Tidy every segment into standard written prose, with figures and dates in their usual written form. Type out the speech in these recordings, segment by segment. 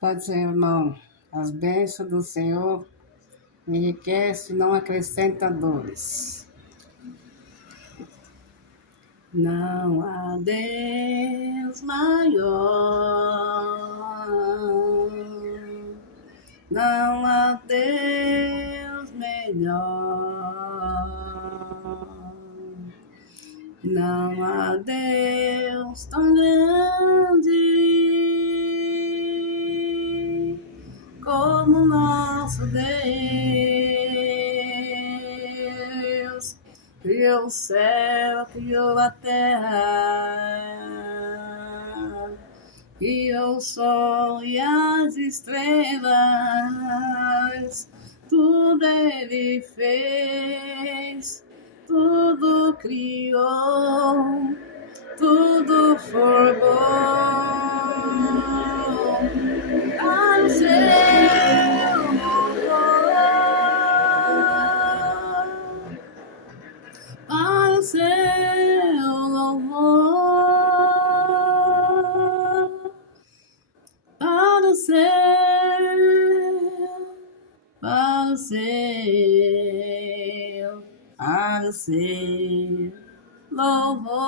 Pode ser, irmão. As bênçãos do Senhor me enriquece e não acrescenta dores. Não há Deus maior, não há Deus melhor, não há Deus tão grande como nosso Deus. Criou o céu, criou a terra, criou o sol e as estrelas. Tudo Ele fez, tudo criou, tudo formou. Para o seu louvor, para o seu louvor, para o seu, para o seu, para o seu louvor.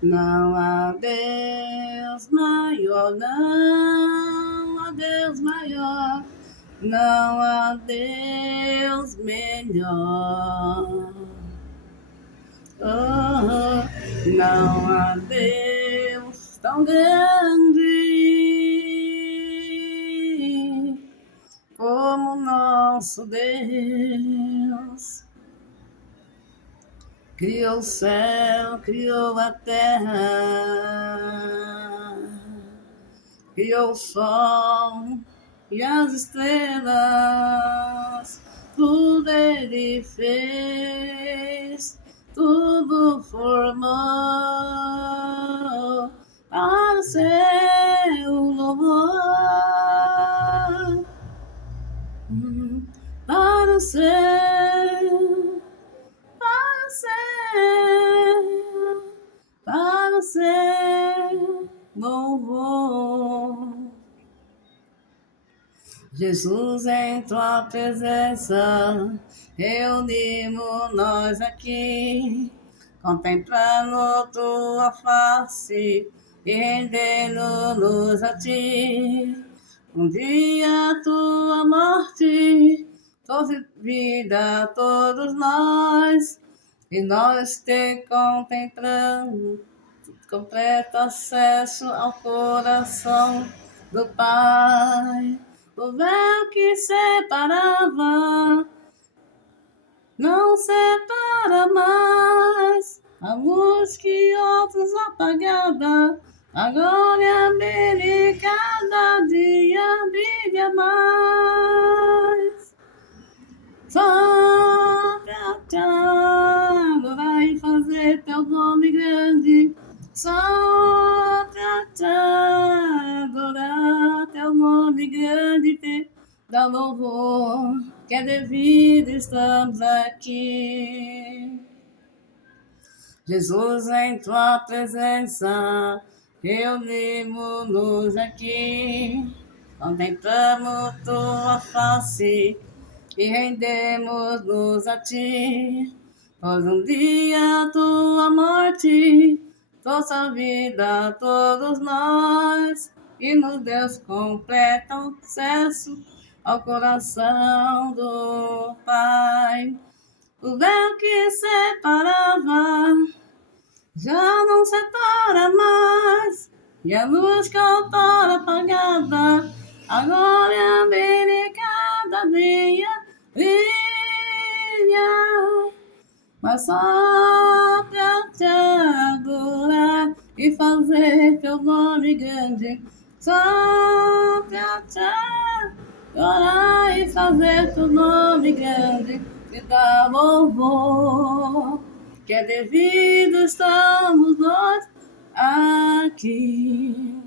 Não há Deus maior, não há Deus maior, não há Deus melhor. Oh, não há Deus tão grande como nosso Deus. Criou o céu, criou a terra, criou o sol e as estrelas. Tudo Ele fez, tudo formou. Para o seu louvor, para o seu, para o seu louvor. Jesus, em tua presença, reunimos nós aqui, contemplando tua face e rendendo-nos a ti. Um dia tua morte trouxe vida a todos nós, e nós te contemplamos, completo acesso ao coração do Pai. O véu que separava não separa mais, a luz que outros apagava agora brilha, cada dia brilha mais. Só pra te adorar e fazer teu nome grande, só pra te adorar teu nome grande, te dar louvor que é devido, estamos aqui. Jesus, em tua presença, reunimos-nos aqui, contemplamos tua face e rendemos-nos a ti. Pois um dia tua morte trouxe a vida a todos nós e nos deu completo acesso ao coração do Pai. O véu que separava já não separa mais, e a luz que outrora apagada agora brilha, cada dia brilha. Mas só pra te adorar e fazer teu nome grande, só pra te adorar e fazer teu nome grande, te dar louvor que é devido, estamos nós aqui.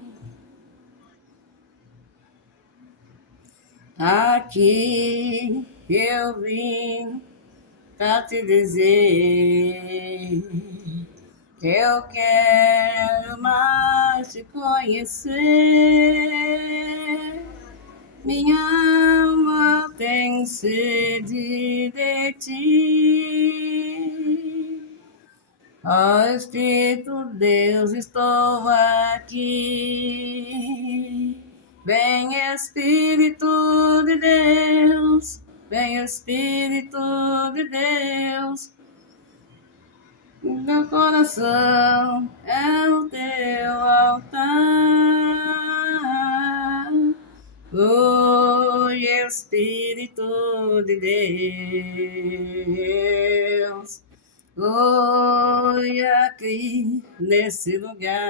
Aqui eu vim pra te dizer Eu quero mais te conhecer. Minha alma tem sede de ti. Ó Espírito Deus, estou aqui. Vem Espírito de Deus, vem Espírito de Deus. Meu coração é o teu altar. Oi, Espírito de Deus, oi aqui nesse lugar.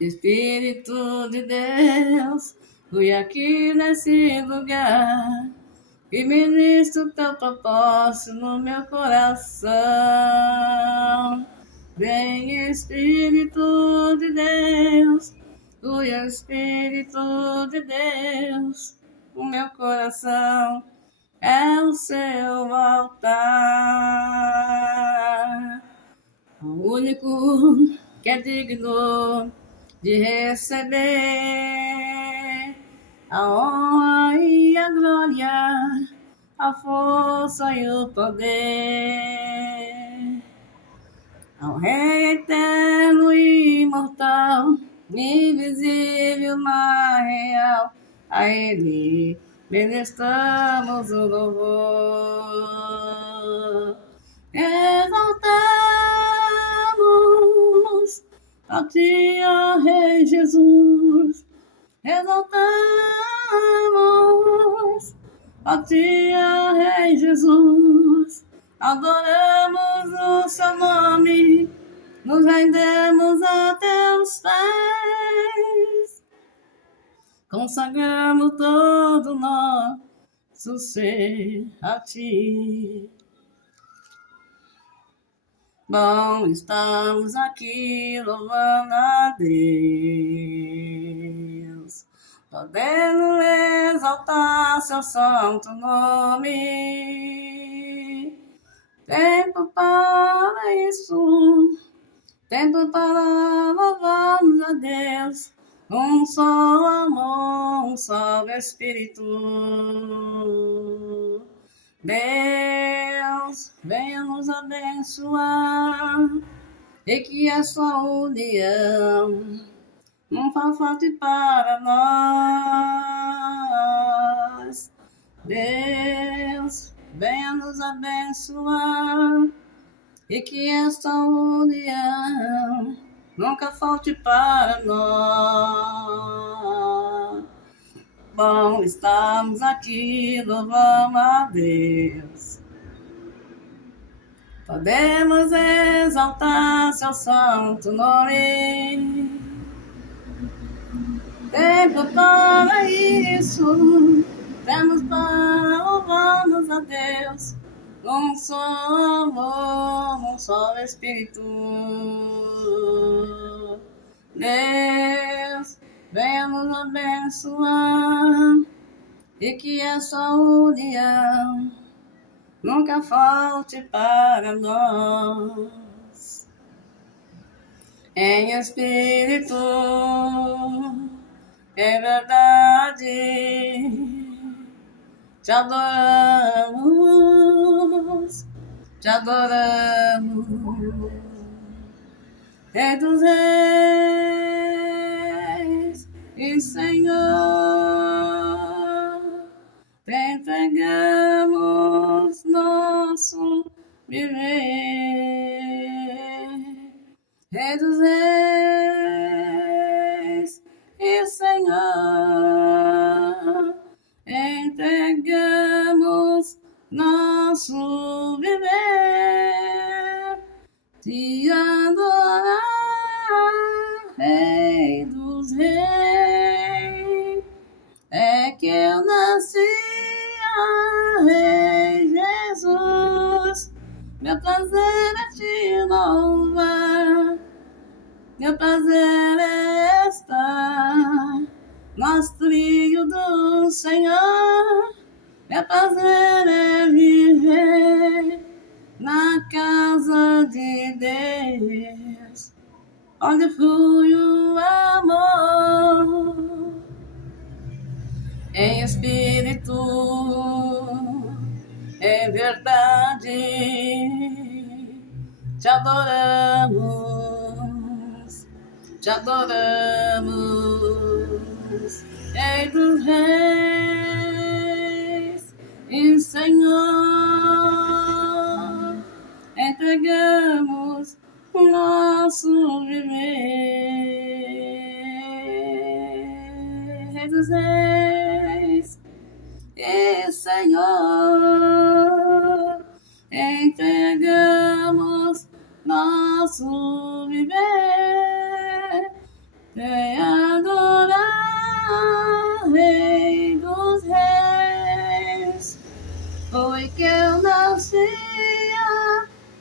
Espírito de Deus, oi aqui nesse lugar. E ministro teu propósito no meu coração. Vem Espírito de Deus, o Espírito de Deus, o meu coração é o seu altar. O único que é digno de receber a honra e a glória, a força e o poder. Ao Rei eterno e imortal, invisível, mas real, a Ele ministramos o louvor. Exaltamos a Ti, ó Rei Jesus. Exaltamos a Ti, ó Rei Jesus. Adoramos o Seu nome, nos rendemos a Teus pés. Consagramos todo nosso ser a Ti. Bom, estamos aqui louvando a Deus, podendo exaltar Seu santo nome. Tempo para isso, tempo para louvarmos a Deus. Um só amor, um só Espírito. Deus, venha nos abençoar e que a sua união não falte para nós. Deus, venha nos abençoar e que esta união nunca falte para nós. Bom, estamos aqui, louvamos a Deus. Podemos exaltar Seu santo nome. Tempo para isso, temos para louvarmos a Deus. Um só amor, um só Espírito. Deus, venha nos abençoar e que essa união nunca falte para nós. Em espírito, em verdade, te adoramos, te adoramos. Rei dos reis e Senhor, te entregamos nosso viver. Rei dos reis e Senhor, entregamos nosso viver. Te adorar, Rei dos reis, é que eu nasci, Rei Jesus. Meu prazer é te louvar, meu prazer é estar nos trilhos do Senhor. Meu prazer é viver na casa de Deus, onde flui o amor, em espírito, em verdade, te adoramos, te adoramos, Rei dos Reis e Senhor, entregamos o nosso viver, Rei dos Reis e Senhor, entregamos nosso viver, te adorar, Rei dos Reis, foi que eu nascia,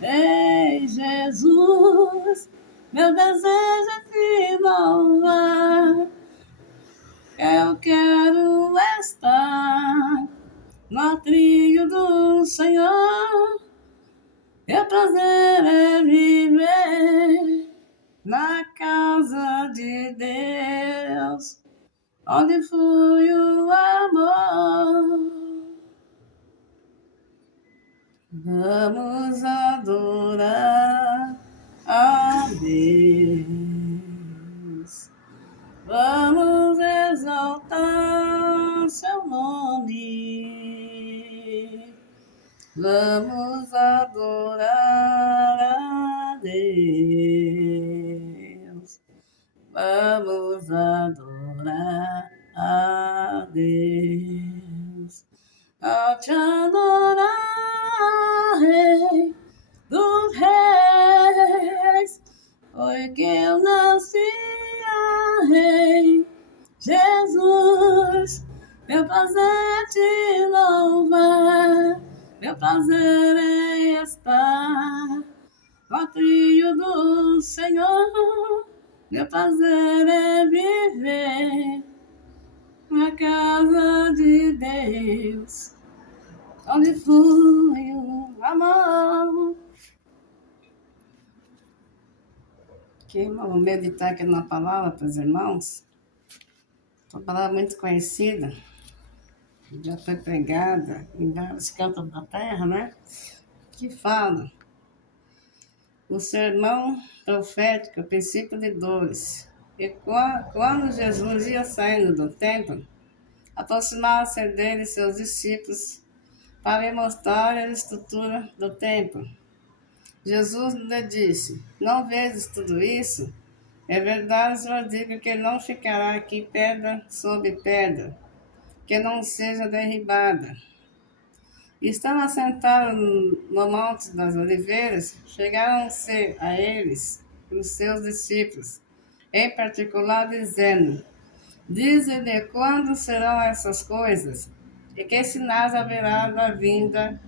Ei, Jesus, meu desejo é te louvar. Eu quero estar no trilho do Senhor. Meu prazer é viver na casa de Deus, onde flui o amor. Vamos adorar a Deus. Vamos exaltar seu nome. Vamos adorar a Deus. Vamos adorar a Deus. Ao te adorar, Rei dos Reis, foi que eu nasci, Rei Jesus. Meu prazer é te louvar, meu prazer é estar no trilho do Senhor. Meu prazer é viver na casa de Deus, onde flui o amor. Que vamos meditar aqui na palavra para os irmãos. Uma palavra muito conhecida, já foi pregada em vários cantos da terra, né? Que fala o sermão profético, o princípio de dores. E quando Jesus ia saindo do templo, aproximaram-se dele seus discípulos para lhe mostrar a estrutura do templo. Jesus lhe disse: não vês tudo isso? É verdade, eu digo que não ficará aqui pedra sobre pedra, que não seja derribada. Estando assentados no Monte das Oliveiras, chegaram-se a eles os seus discípulos, em particular dizendo: dize-lhe quando serão essas coisas, e que sinais haverá da vinda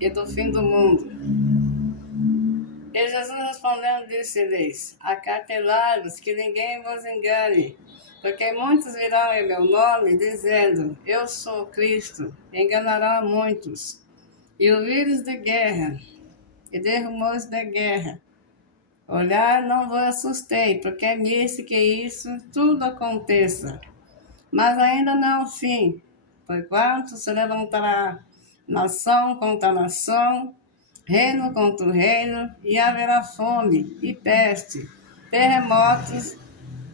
e do fim do mundo. E Jesus respondendo disse-lhes: acartelai-vos que ninguém vos engane, porque muitos virão em meu nome, dizendo: eu sou Cristo, enganarão muitos. E ouvides de guerra, e de rumores de guerra. Olhai, não vos assustei, porque é nisso que isso tudo aconteça. Mas ainda não é o fim, porquanto se levantará nação contra nação, reino contra reino, e haverá fome e peste, terremotos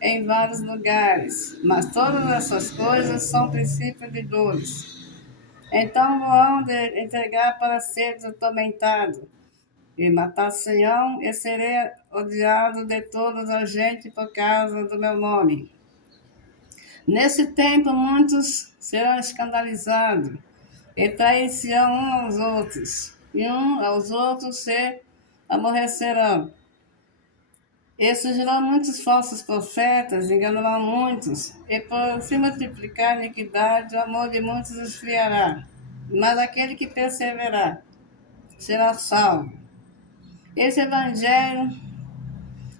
em vários lugares. Mas todas essas coisas são princípios de dores. Então vão de entregar para ser atormentado, e matar-se-ão, e serei odiado de toda a gente por causa do meu nome. Nesse tempo muitos serão escandalizados, e trair-se-ão uns aos outros, e uns aos outros se aborrecerão. E surgirão muitos falsos profetas, enganarão muitos, e por se multiplicar a iniquidade, o amor de muitos esfriará. Mas aquele que perseverar será salvo. Esse evangelho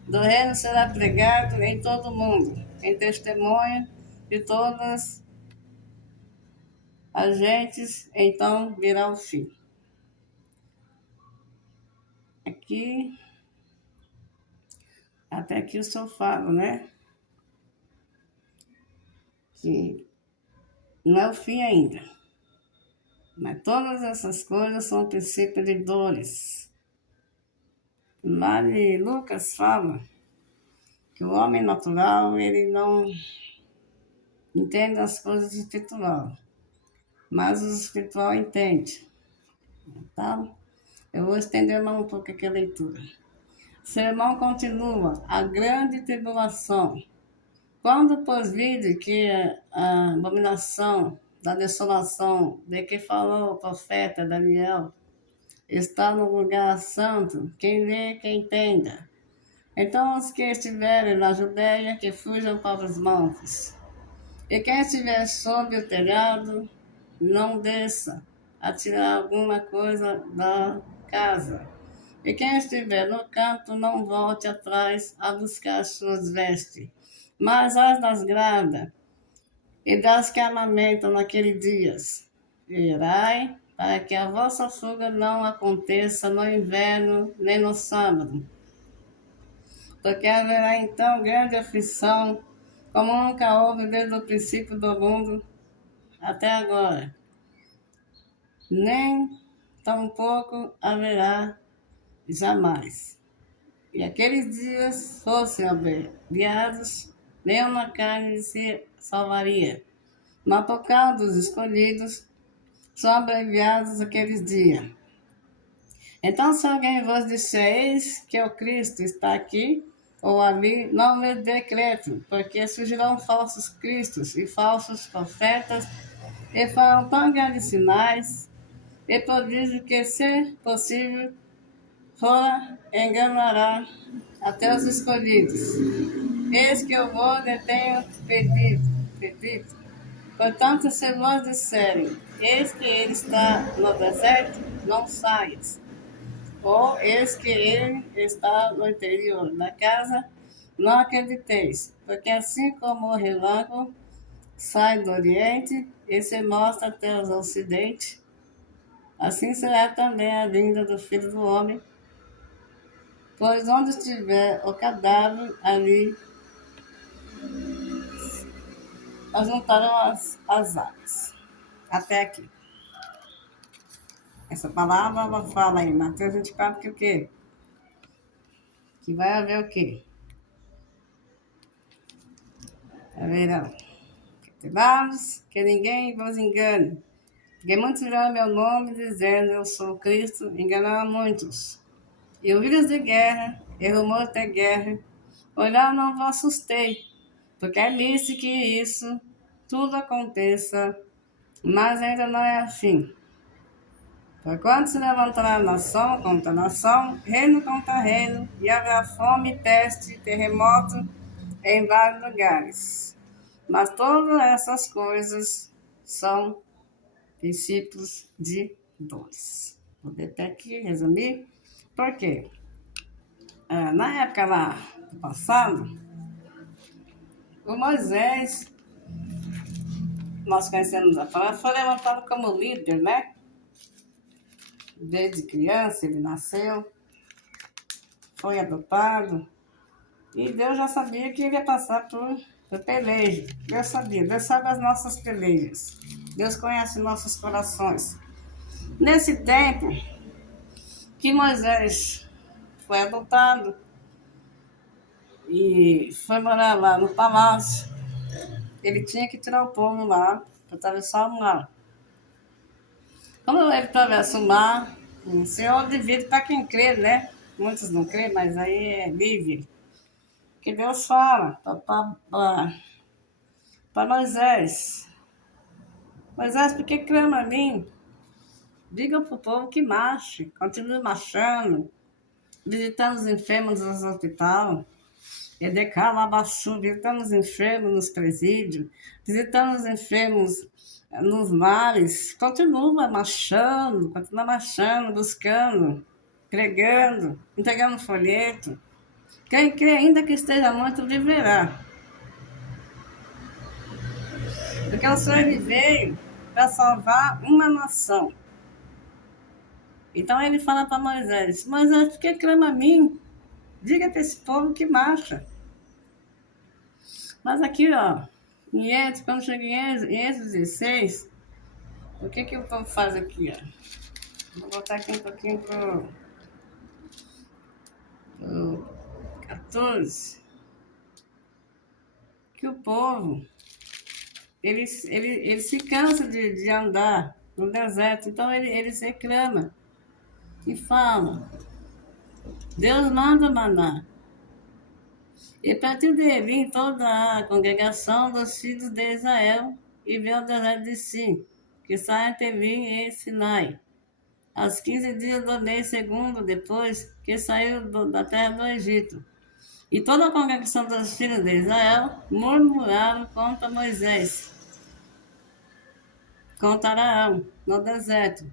do reino será pregado em todo o mundo, em testemunho de todas as gentes, então virá o fim. aqui, até aqui o senhor fala, né? Que não é o fim ainda. Mas todas essas coisas são princípios de dores. Lá de Lucas fala que o homem natural, ele não entende as coisas espirituais, mas o espiritual entende. Tá? Eu vou estender mais um pouco aqui a leitura. O sermão continua, a grande tribulação. Quando, pois, vide que a abominação da desolação de que falou o profeta Daniel está no lugar santo, quem vê, quem entenda. Então, os que estiverem na Judéia, que fujam para os montes. E quem estiver sob o telhado, não desça a tirar alguma coisa da casa. E quem estiver no campo, não volte atrás a buscar suas vestes. Mas as das grávidas e das que amamentam naqueles dias, irai, para que a vossa fuga não aconteça no inverno nem no sábado. Porque haverá então grande aflição, como nunca houve desde o princípio do mundo até agora. Nem tampouco haverá jamais. E aqueles dias fossem abreviados, nenhuma carne se salvaria. Mas por causa dos escolhidos, são abreviados aqueles dias. Então, se alguém vos disser, eis que o Cristo está aqui ou ali, não me dê crédito, porque surgirão falsos cristos e falsos profetas, e farão tão grandes sinais e prodígios que, se possível, for, enganará até os escolhidos. Eis que eu vou lhe tenho pedido. Portanto, se vos disserem, eis que ele está no deserto, não saias. Ou eis que ele está no interior da casa, não acrediteis, porque assim como o relâmpago sai do oriente e se mostra até o ocidente, assim será também a vinda do Filho do Homem. Pois onde estiver o cadáver, ali ajuntarão as aves. Até aqui. Essa palavra ela fala em Mateus 24 que o quê? Que vai haver o quê? Haverão cuidados, que ninguém vos engane. Porque muitos virão meu nome dizendo eu sou Cristo, enganarão muitos. E ouvidas de guerra, e rumores de guerra, olhar não vos assustei, porque é nisso que isso tudo aconteça, mas ainda não é assim. Por quando se levantará nação contra nação, reino contra reino, e haverá fome, peste, terremoto em vários lugares. Mas todas essas coisas são princípios de dores. Vou até aqui resumir. Por quê? Na época lá do passado, o Moisés, nós conhecemos a palavra, foi levantado como líder, né? Desde criança ele nasceu, foi adotado, e Deus já sabia que ele ia passar por peleja. Deus sabia, Deus sabe as nossas pelejas. Deus conhece nossos corações. Nesse tempo que Moisés foi adotado e foi morar lá no palácio, ele tinha que tirar o povo lá para atravessar o mar. Quando ele atravessa o mar, o Senhor divide para quem crê, né? Muitos não crêem, mas aí é livre. Que Deus fala para Moisés. Moisés, por que clama a mim? Diga para o povo que marche, continue marchando, visitando os enfermos nos hospitais, visitando os enfermos nos presídios, visitando os enfermos nos mares. Continua marchando, buscando, pregando, entregando folheto. Quem crê, ainda que esteja morto, viverá. Porque o Senhor veio para salvar uma nação. Então ele fala para Moisés: Moisés, por que clama a mim? Diga para esse povo que marcha. Mas aqui, ó, quando chega em Êxodo 16, o que o povo faz aqui, ó? Vou botar aqui um pouquinho pro 14. Que o povo, ele se cansa de andar no deserto, então eles reclamam e falam: Deus manda maná. E partiu dele toda a congregação dos filhos de Israel e veio ao deserto de Sim, que está entre Elim e Sinai, aos 15 dias do mês segundo, depois que saiu da terra do Egito. E toda a congregação dos filhos de Israel murmuraram contra Moisés, contra Araão, no deserto.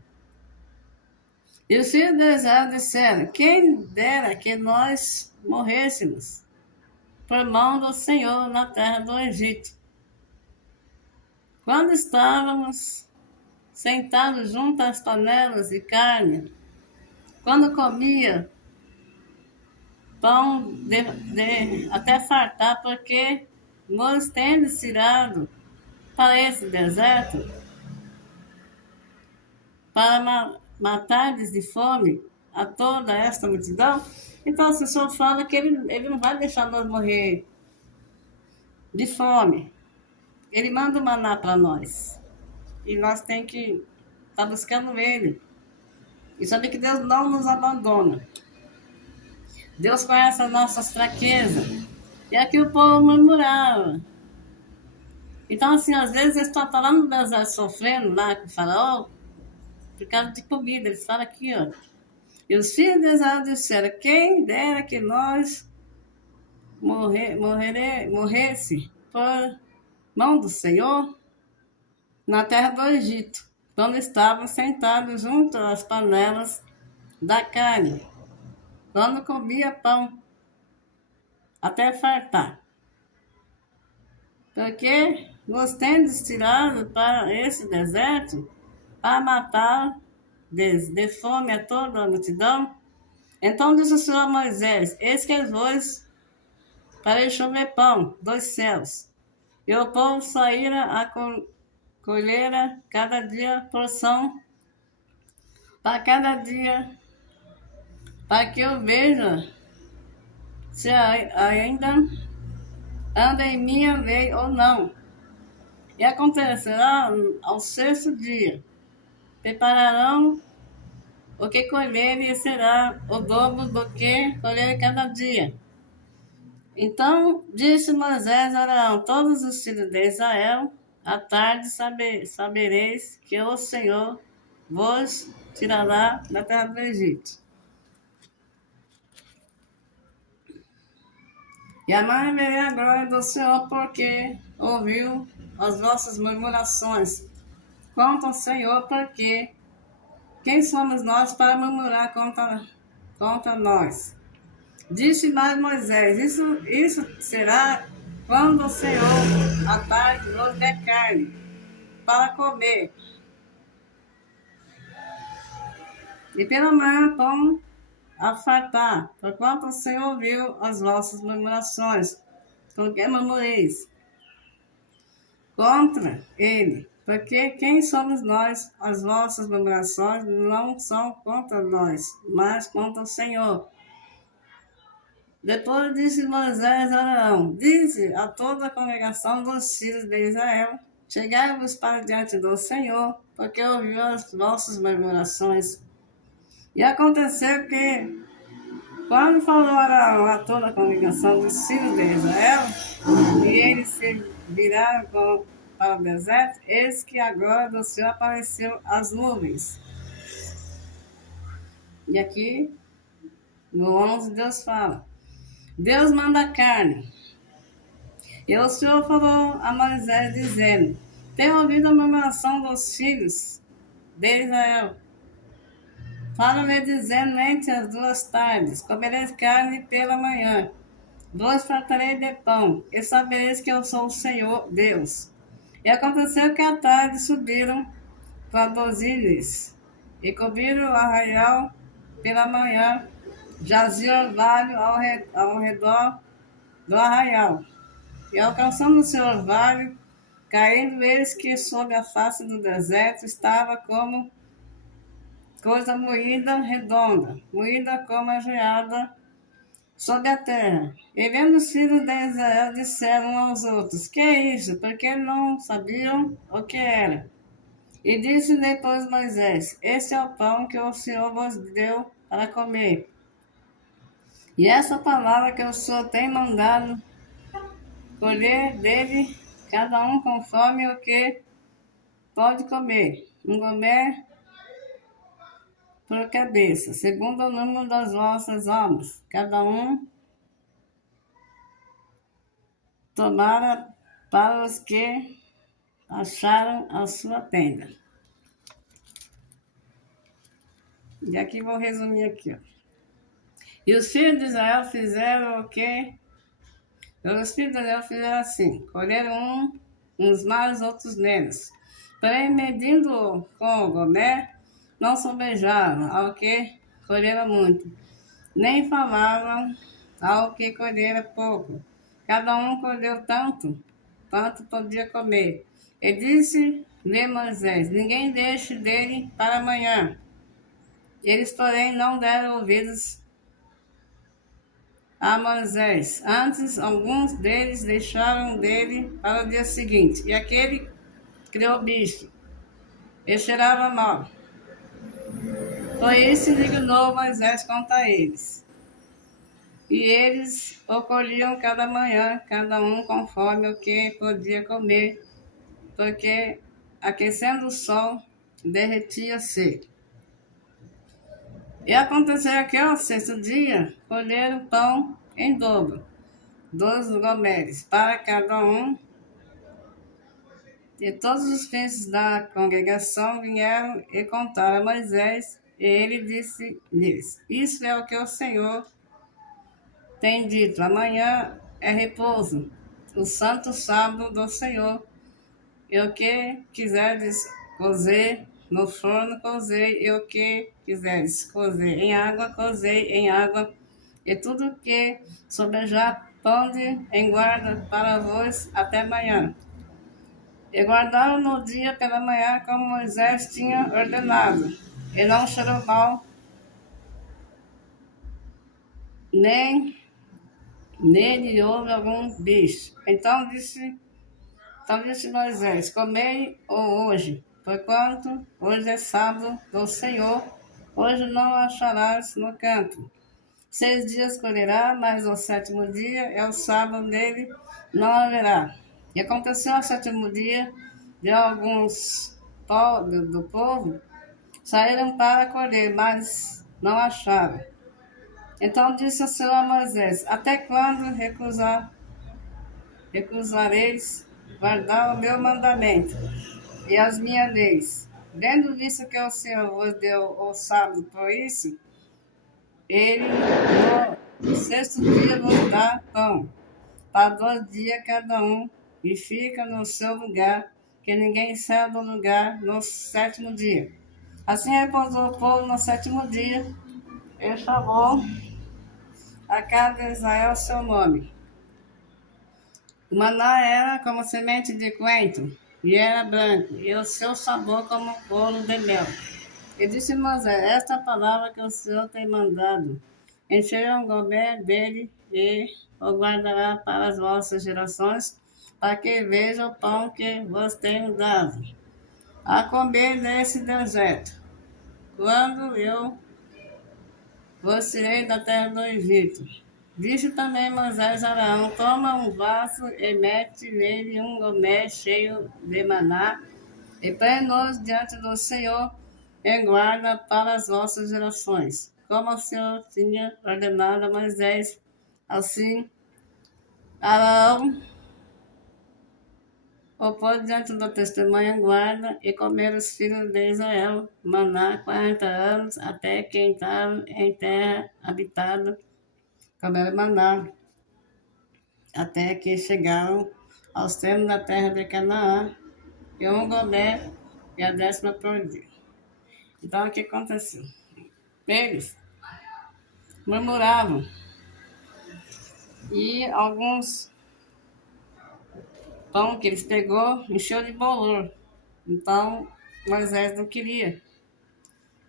E os filhos de Israel disseram: quem dera que nós morrêssemos por mão do Senhor na terra do Egito. Quando estávamos sentados junto às panelas de carne, quando comia pão até fartar, porque nos tendes tirado para esse deserto, para matardes de fome a toda esta multidão. Então o Senhor fala que ele não vai deixar nós morrer de fome. Ele manda o maná para nós. E nós temos que estar buscando ele. E saber que Deus não nos abandona. Deus conhece as nossas fraquezas. E aqui o povo murmurava. Então, assim, às vezes eles estão lá no deserto sofrendo lá com o faraó por causa de comida. Eles falam aqui, ó. E os filhos de Israel disseram: quem dera que nós morresse por mão do Senhor na terra do Egito, quando estavam sentados junto às panelas da carne, quando comia pão até fartar. Porque nos tendes tirado para esse deserto para matar de fome a toda a multidão. Então disse o Senhor a Moisés: eis que vos para chover pão dos céus. E o povo saíra a colher cada dia porção para cada dia, para que eu veja se ainda anda em minha lei ou não. E acontecerá ao sexto dia, prepararão o que colherem e será o dobro do que colherem cada dia. Então disse Moisés a Araão: todos os filhos de Israel, à tarde sabereis que o Senhor vos tirará da terra do Egito. E amanhã verei a glória do Senhor, porque ouviu as vossas murmurações contra o Senhor, porque quem somos nós para murmurar contra nós? Disse mais Moisés: isso será quando o Senhor à tarde nos der carne para comer, e pela manhã pão a fartar, porquanto o Senhor ouviu as vossas murmurações, porque murmureis contra ele. Porque quem somos nós? As vossas murmurações não são contra nós, mas contra o Senhor. Depois disse Moisés a Araão: dize a toda a congregação dos filhos de Israel: chegai-vos para diante do Senhor, porque ouviu as vossas murmurações. E aconteceu que, quando falou Araão a toda a congregação dos filhos de Israel, e eles se viraram para o deserto, eis que agora do Senhor apareceu as nuvens. E aqui, no 11, Deus fala: Deus manda carne. E o Senhor falou a Moisés, dizendo: tenho ouvido a murmuração dos filhos de Israel. Fala-me dizendo: entre as duas tardes comereis carne pela manhã, vos fartarei de pão, e sabereis que eu sou o Senhor Deus. E aconteceu que à tarde subiram para Bosílis, e cobriram o arraial pela manhã, jazia orvalho ao redor do arraial. E alcançando o seu orvalho, caindo eles que sob a face do deserto estava como coisa moída, redonda, moída como a geada sobre a terra. E vendo os filhos de Israel, disseram uns aos outros: Que é isso? Porque não sabiam o que era. E disse depois Moisés: Este é o pão que o Senhor vos deu para comer. E essa palavra que o Senhor tem mandado colher dele, cada um conforme o que pode comer. Um gomer por cabeça, segundo o número das vossas almas. Cada um tomara para os que acharam a sua tenda. E aqui vou resumir aqui, ó. E os filhos de Israel fizeram o que? Os filhos de Israel fizeram assim, colheram uns mais, outros menos. Porém, medindo com o gomer, não sobejaram ao que colheram muito, nem falavam ao que colhera pouco. Cada um colheu tanto, quanto podia comer. E disse-lhe Moisés: Ninguém deixe dele para amanhã. Eles, porém, não deram ouvidos a Moisés. Antes, alguns deles deixaram dele para o dia seguinte. E aquele criou bicho e cheirava mal. Por isso indignou Moisés contra eles. E eles o colhiam cada manhã, cada um conforme o que podia comer, porque aquecendo o sol, derretia-se. E aconteceu que ao sexto dia, colheram pão em dobro, 12 gomeres, para cada um. E todos os príncipes da congregação vieram e contaram a Moisés, e ele disse-lhes: Isso é o que o Senhor tem dito: amanhã é repouso, o santo sábado do Senhor. E o que quiserdes cozer no forno, cozei, e o que quiseres cozer em água, cozei em água, e tudo que sobejar, ponde em guarda para vós até amanhã. E guardaram no dia pela manhã, como Moisés tinha ordenado, e não cheirou mal, nem nele houve algum bicho. Então disse Moisés: Comei hoje, porquanto hoje é sábado do Senhor, hoje não acharás no campo. 6 dias colherá, mas o sétimo dia é o sábado dele, não haverá. E aconteceu ao sétimo dia, de alguns do povo saíram para colher, mas não acharam. Então disse o Senhor a Moisés: Até quando recusareis guardar o meu mandamento e as minhas leis? Vendo visto que o Senhor vos deu o sábado por isso, ele no sexto dia vos dá pão, para 2 dias cada um, e fica no seu lugar, que ninguém saia do lugar no sétimo dia. Assim repousou o povo no sétimo dia, e chamou a casa de Israel seu nome. O maná era como semente de coentro, e era branco, e o seu sabor como bolo de mel. E disse Moisés: Esta palavra que o Senhor tem mandado, encherá um gomer dele e o guardará para as vossas gerações, para que veja o pão que vos tenho dado, a comer nesse deserto, quando eu vos tirei da terra do Egito. Disse também Moisés a Arão: Toma um vaso e mete nele um gomer cheio de maná, e põe-nos diante do Senhor em guarda para as vossas gerações. Como o Senhor tinha ordenado a Moisés, assim Arão o pôs diante do testemunho em guarda, e comeram os filhos de Israel maná 40 anos, até que entraram em terra habitada. Comeram maná, até que chegaram aos termos da terra de Canaã, e um gomer e a 10ª por dia. Então, o que aconteceu? Eles murmuravam e alguns pão que eles pegou encheu de bolor. Então, Moisés não queria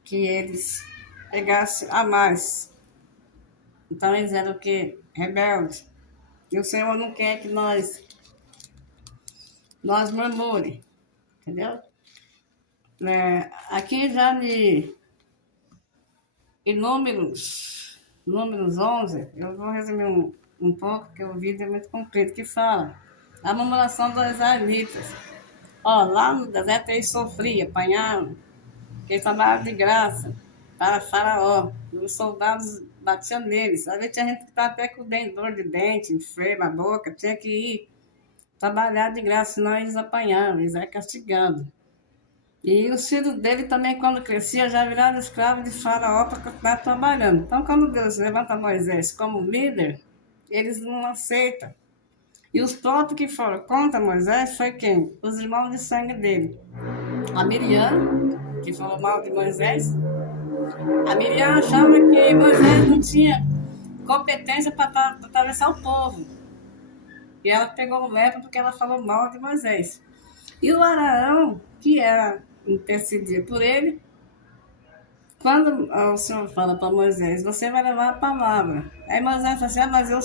que eles pegassem a mais. Então, eles eram o quê? Rebeldes. E o Senhor não quer que nós murmure, entendeu? Aqui já em números 11, eu vou resumir um pouco, porque o vídeo é muito comprido, que fala a murmuração dos israelitas. Ó, lá no deserto eles sofriam, apanharam, porque eles trabalhavam de graça para Faraó. Os soldados batiam neles. Às vezes tinha gente que estava até com dor de dente, freio na boca, tinha que ir trabalhar de graça, senão eles apanhavam, eles eram castigados. E os filhos dele também, quando cresciam, já viraram escravos de Faraó para continuar trabalhando. Então, quando Deus levanta Moisés como líder, eles não aceitam. E os próprios que foram contra Moisés foi quem? Os irmãos de sangue dele. A Miriam, que falou mal de Moisés. A Miriam achava que Moisés não tinha competência para atravessar o povo. E ela pegou o lepra porque ela falou mal de Moisés. E o Arão, que era intercedia por ele, quando o Senhor fala para Moisés, você vai levar a palavra. Aí Moisés fala assim, mas eu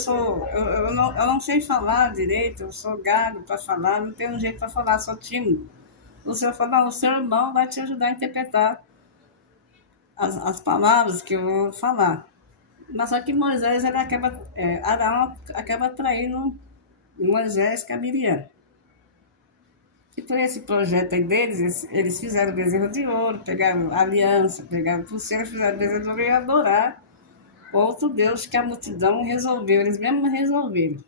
não sei falar direito, eu sou gago para falar, não tenho jeito para falar, sou tímido. O Senhor fala, não, o seu irmão vai te ajudar a interpretar as palavras que eu vou falar. Mas só que Moisés, Arão acaba traindo Moisés com a Miriam. E por esse projeto aí deles, eles fizeram bezerro de ouro, pegaram aliança, pegaram pulseira, fizeram bezerro de ouro e adorar outro Deus que a multidão resolveu, eles mesmos resolveram.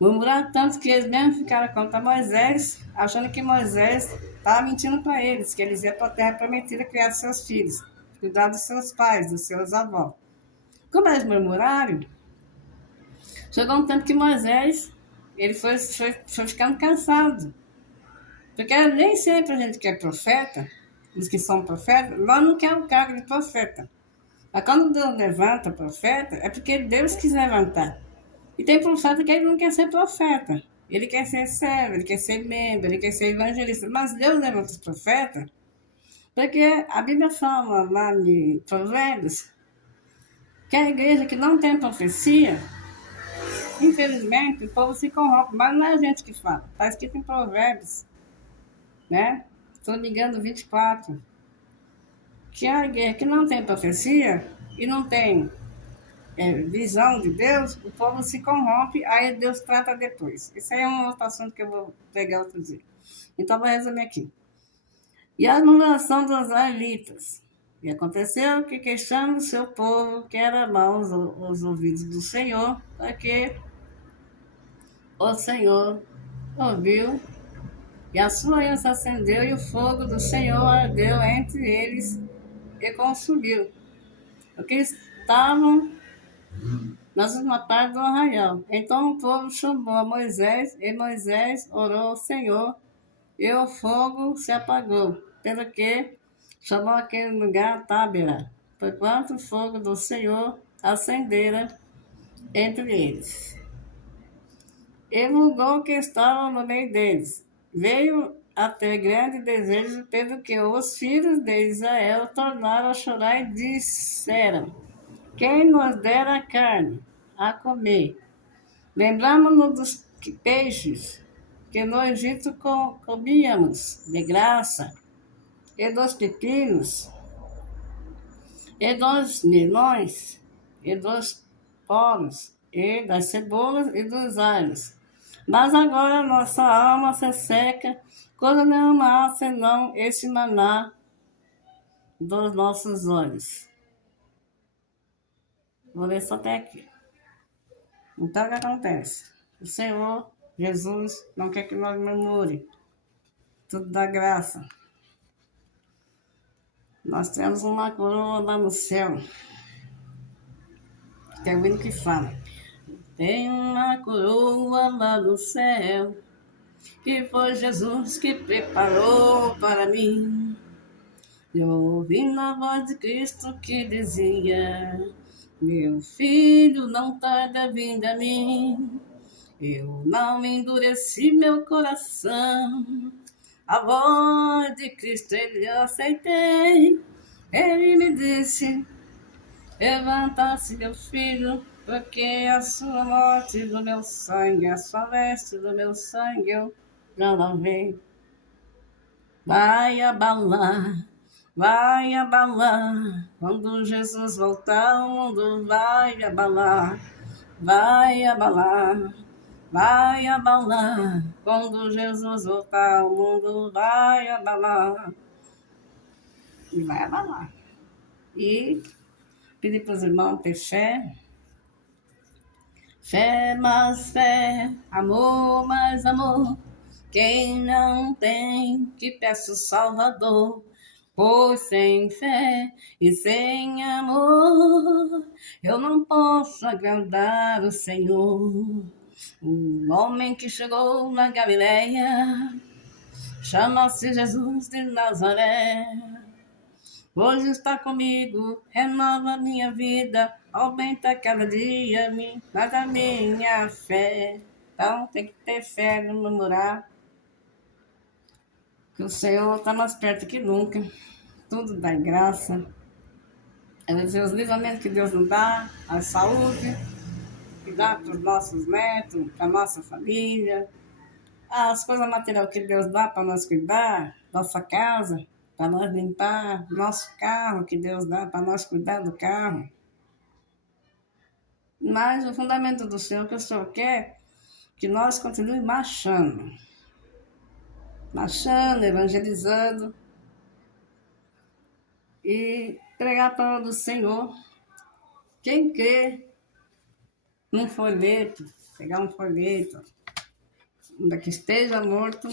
Murmuraram tanto que eles mesmos ficaram contra Moisés, achando que Moisés estava mentindo para eles, que eles iam para a terra prometida criar seus filhos, cuidar dos seus pais, dos seus avós. Como eles murmuraram, chegou um tempo que Moisés ele foi ficando cansado. Porque nem sempre a gente que é profeta, os que são profetas, nós não queremos o cargo de profeta. Mas quando Deus levanta profeta, é porque Deus quis levantar. E tem profeta que ele não quer ser profeta. Ele quer ser servo, ele quer ser membro, ele quer ser evangelista. Mas Deus levanta os profetas, porque a Bíblia fala lá de Provérbios, que a igreja que não tem profecia, infelizmente, o povo se corrompe. Mas não é a gente que fala, está escrito em Provérbios. Né? Estou ligando 24. Que a igreja que não tem profecia e não tem visão de Deus, o povo se corrompe, aí Deus trata depois. Isso aí é um outro assunto que eu vou pegar outro dia. Então, vou resumir aqui. E a murmuração dos israelitas. E aconteceu que queixando o seu povo, que era mau os ouvidos do Senhor, para que o Senhor ouviu. E a sua aliança acendeu e o fogo do Senhor ardeu entre eles e consumiu. Porque estavam nas últimas partes do arraial. Então o povo chamou a Moisés e Moisés orou ao Senhor e o fogo se apagou. Pelo que chamou aquele lugar Tábera, porquanto o fogo do Senhor acendera entre eles. E vulgou que estava no meio deles. Veio a ter grande desejo, pelo que os filhos de Israel tornaram a chorar e disseram: quem nos dera carne a comer? Lembramos-nos dos peixes que no Egito comíamos de graça, e dos pepinos, e dos melões, e dos poros, e das cebolas e dos alhos. Mas agora nossa alma se seca, quando não há senão esse maná dos nossos olhos. Vou ler só até aqui. Então, o que acontece? O Senhor, Jesus, não quer que nós murmure. Tudo dá graça. Nós temos uma coroa lá no céu. Tem o hino que fala. Tem uma coroa lá no céu, que foi Jesus que preparou para mim. Eu ouvi na voz de Cristo que dizia: meu filho, não tarda a vir a mim. Eu não endureci meu coração. A voz de Cristo eu aceitei. Ele me disse: levanta-se, meu filho, porque a sua morte do meu sangue, a sua veste do meu sangue eu já lavei. Vai abalar, vai abalar. Quando Jesus voltar, o mundo vai abalar, vai abalar, vai abalar. Quando Jesus voltar, o mundo vai abalar. E vai abalar. E pedir para os irmãos ter fé. Fé mais fé, amor mais amor. Quem não tem, que peça o Salvador. Pois sem fé e sem amor, eu não posso agradar o Senhor. O homem que chegou na Galileia chama-se Jesus de Nazaré. Hoje está comigo, renova minha vida, aumenta cada dia, mas a minha fé. Então tem que ter fé no namorar, que o Senhor está mais perto que nunca. Tudo dá graça. Os livramentos que Deus nos dá, a saúde, que dá para os nossos netos, para a nossa família, as coisas materiais que Deus dá para nós cuidar, nossa casa, para nós limpar, nosso carro que Deus dá para nós cuidar do carro. Mas o fundamento do Senhor, que o Senhor quer que nós continuemos marchando, evangelizando e pregar a palavra do Senhor. Quem crê num folheto, pegar um folheto, onde que esteja morto,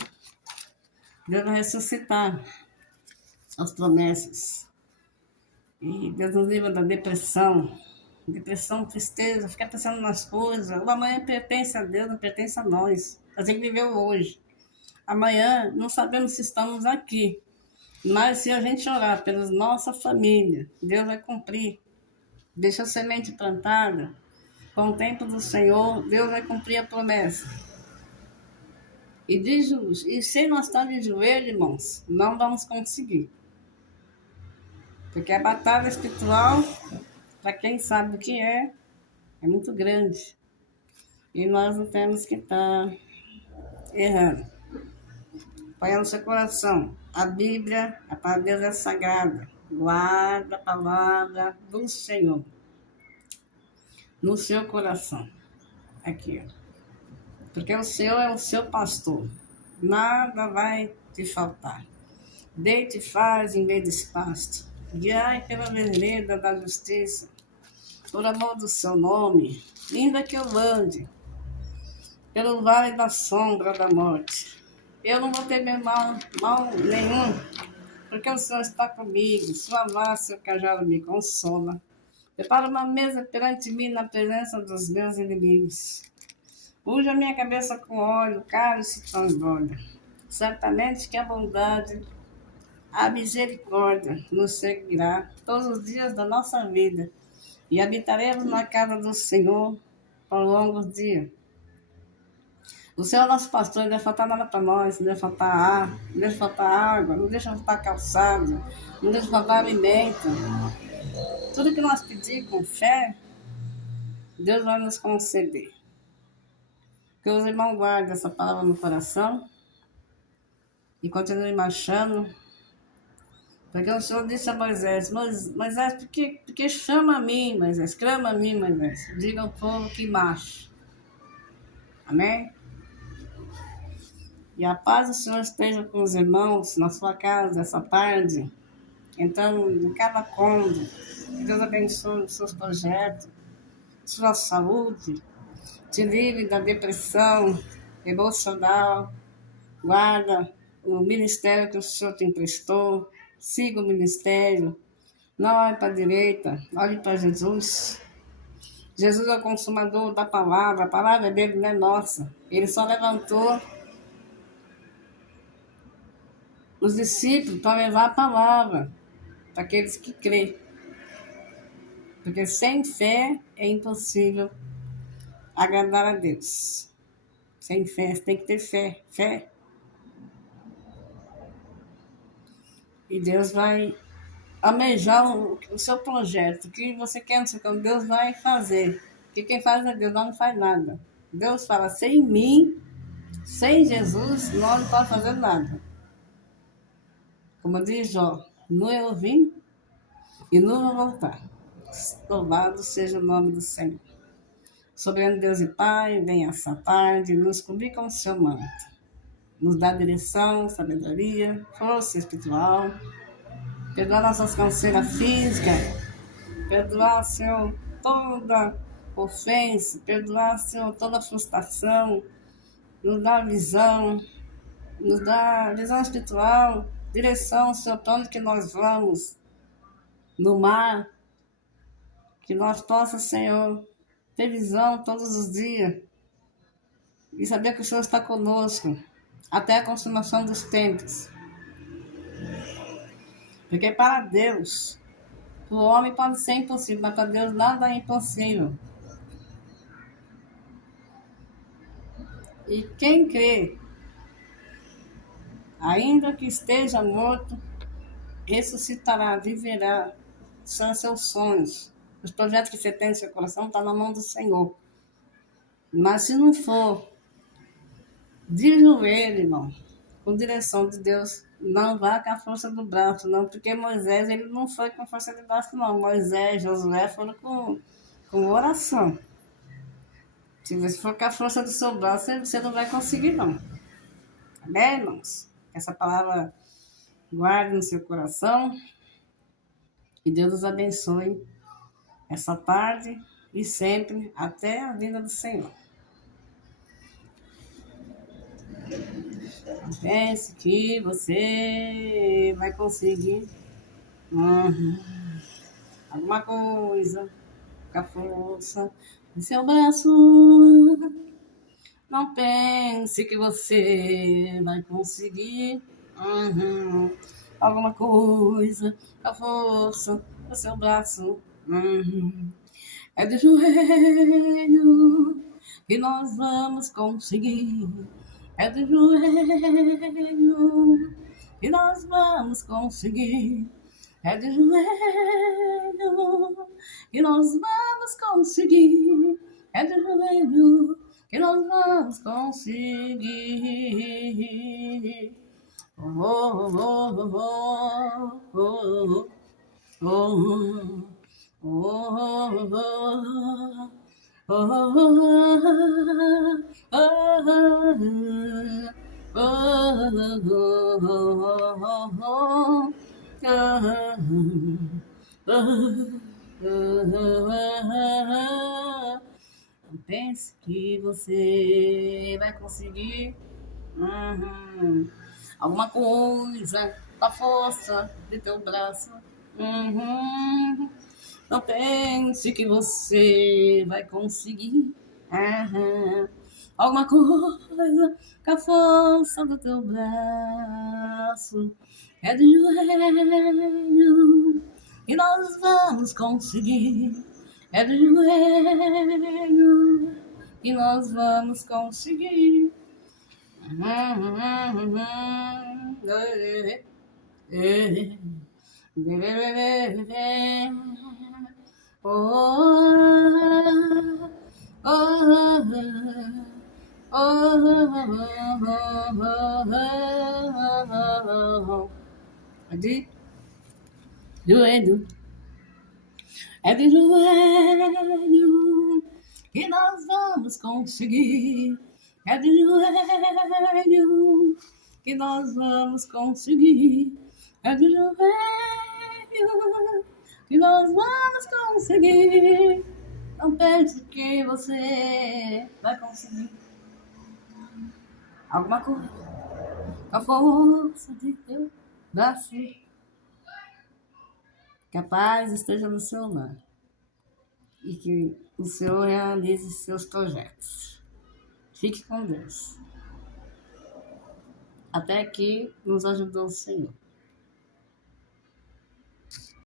Deus vai ressuscitar as promessas. E Deus nos livra da depressão, tristeza, ficar pensando nas coisas. O amanhã pertence a Deus, não pertence a nós. A gente viveu hoje. Amanhã não sabemos se estamos aqui, mas se a gente orar pela nossa família, Deus vai cumprir. Deixa a semente plantada. Com o tempo do Senhor, Deus vai cumprir a promessa. E se nós estamos de joelho, irmãos, não vamos conseguir. Porque a batalha espiritual, para quem sabe o que é muito grande. E nós não temos que estar errando. Põe no seu coração. A Bíblia, a palavra de Deus é sagrada. Guarda a palavra do Senhor no seu coração. Aqui, ó. Porque o Senhor é o seu pastor. Nada vai te faltar. Deite e faz em meio de pasto. Guiai pela vereda da justiça. Por amor do seu nome, ainda que eu ande pelo vale da sombra da morte, eu não vou ter mal nenhum, porque o Senhor está comigo. Sua vara, seu cajado me consola. Prepara uma mesa perante mim na presença dos meus inimigos. Unge a minha cabeça com óleo, cálice transborda. Certamente que a bondade, a misericórdia nos seguirá todos os dias da nossa vida, e habitaremos na casa do Senhor por longos dias. O Senhor é nosso pastor, não deixa faltar nada para nós, não deixa faltar ar, não deixa faltar água, não deixa faltar calçado, não deixa faltar alimento. Tudo que nós pedimos com fé, Deus vai nos conceder. Que os irmãos guardem essa palavra no coração e continuem marchando. Porque o Senhor disse a Moisés: Moisés, por que chama a mim, Moisés? Clama a mim, Moisés. Diga ao povo que marche. Amém? E a paz do Senhor esteja com os irmãos na sua casa essa tarde, entrando em cada cômodo. Que Deus abençoe os seus projetos, sua saúde, te livre da depressão emocional. Guarda o ministério que o Senhor te emprestou. Siga o ministério. Não olhe para a direita, olhe para Jesus. Jesus é o consumador da palavra. A palavra dele não é nossa. Ele só levantou os discípulos para levar a palavra. para aqueles que crêem. Porque sem fé é impossível agradar a Deus. Sem fé, você tem que ter fé. Fé. E Deus vai almejar o seu projeto. O que você quer no seu campo, Deus vai fazer. Porque quem faz é Deus, nós não faz nada. Deus fala, sem mim, sem Jesus, nós não podemos fazer nada. Como diz Jó, não eu vim e não vou voltar. Louvado seja o nome do Senhor. Soberano Deus e Pai, venha essa tarde, nos cobrir com o seu manto. Nos dá direção, sabedoria, força espiritual. Perdoar nossas canseiras físicas. Perdoar, Senhor, toda ofensa. Perdoar, Senhor, toda frustração. Nos dá visão. Nos dá visão espiritual. Direção, Senhor, para onde que nós vamos. No mar. Que nós possamos, Senhor, ter visão todos os dias. E saber que o Senhor está conosco. Até a consumação dos tempos. Porque para Deus, o homem pode ser impossível, mas para Deus nada é impossível. E quem crê, ainda que esteja morto, ressuscitará, viverá. São seus sonhos. Os projetos que você tem no seu coração estão na mão do Senhor. Mas se não for de joelho, irmão, com direção de Deus, não vá com a força do braço, não, porque Moisés ele não foi com força de braço, não. Moisés, Josué foram com oração. Se você for com a força do seu braço, você não vai conseguir, não. Amém, irmãos? Essa palavra guarde no seu coração. E Deus nos abençoe essa tarde e sempre até a vinda do Senhor. Não pense que você vai conseguir alguma coisa com a força do seu braço. Não pense que você vai conseguir alguma coisa com a força do seu braço. É de joelho que nós vamos conseguir. É de joelho que nós vamos conseguir. É de joelho que nós vamos conseguir. É de joelho que nós vamos conseguir. Oh, oh, oh, oh, oh, oh, oh, Não pense que você vai conseguir alguma coisa com a força de teu braço. Não pense que você vai conseguir alguma coisa com a força do teu braço. É de joelho e nós vamos conseguir. É de joelho e nós vamos conseguir. De joelho, é de joelho que nós vamos conseguir. É de joelho que nós vamos conseguir. É de joelho que nós vamos conseguir. Não pense que você vai conseguir alguma coisa com a força de Deus. braço. Que a paz esteja no seu lar e que o Senhor realize seus projetos. Fique com Deus. Até aqui nos ajudou o Senhor.